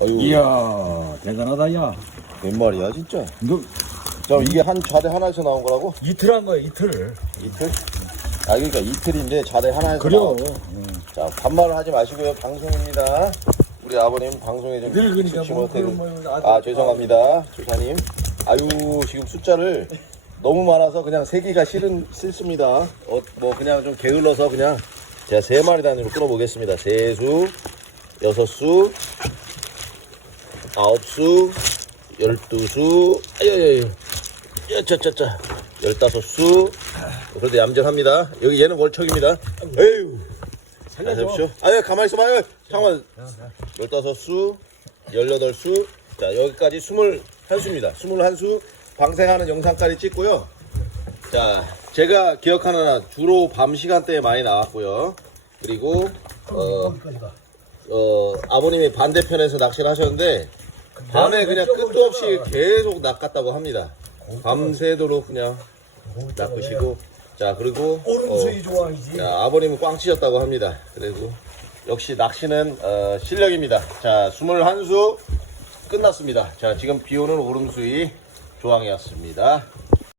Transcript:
아유. 이야, 대단하다, 야. 몇 마리야 진짜? 너 자 이게 한 자대 하나에서 나온 거라고? 이틀 한 거야, 이틀. 이틀? 아 그러니까 이틀인데 자대 하나에서 그래요. 나온 자 반말을 하지 마시고요 방송입니다 우리 아버님 방송에 좀 늘 그러니까 좋지 뭐 못해 그런 뭐아 죄송합니다 조사님 아유 지금 숫자를 너무 많아서 그냥 세기가 싫은 싫습니다 어, 뭐 그냥 좀 게을러서 그냥 제가 세 마리 단위로 끊어보겠습니다 세수 여섯 수 아홉 수 열두 수 아야야야 야 짜짜짜 열다섯 수. 그래도 얌전합니다. 여기 얘는 월척입니다. 에휴. 살려주십시오 아유 가만히 있어봐요 잠깐만. 열다섯 수 열여덟 수. 자 여기까지 스물 한 수입니다. 스물 한 수. 방생하는 영상까지 찍고요. 자 제가 기억하는 한 주로 밤 시간대에 많이 나왔고요. 그리고 어, 어 아버님이 반대편에서 낚시를 하셨는데 밤에 그냥 끝도 없이 계속 낚았다고 합니다 밤새도록 그냥 낚으시고 자 그리고 어, 오름수이 좋아하지. 자, 아버님은 꽝 치셨다고 합니다. 그리고 역시 낚시는 어, 실력입니다. 자, 21수 끝났습니다. 자, 지금 비 오는 오름수이 조항이었습니다.